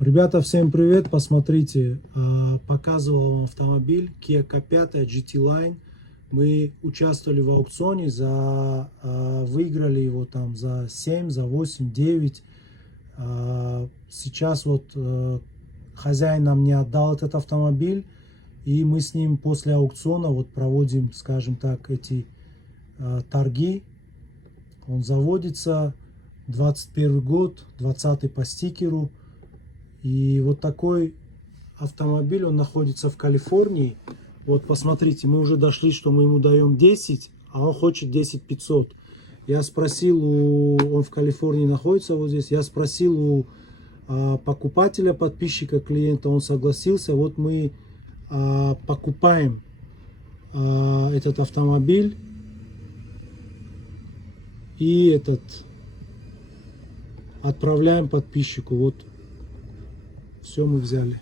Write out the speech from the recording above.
Ребята, всем привет! Посмотрите, показывал вам автомобиль Kia K5 GT Line. Мы участвовали в аукционе, выиграли его там за 7, за 8, 9. Сейчас вот хозяин нам не отдал этот автомобиль, и мы с ним после аукциона вот проводим, скажем так, эти торги. Он заводится, 21 год, 20 по стикеру. И вот такой автомобиль, он находится в Калифорнии. Вот посмотрите, мы уже дошли, что мы ему даем 10, а он хочет 10 500. Я спросил, он в Калифорнии находится вот здесь, я спросил у покупателя, подписчика, клиента, он согласился. Вот мы покупаем этот автомобиль и отправляем подписчику. Вот все мы взяли.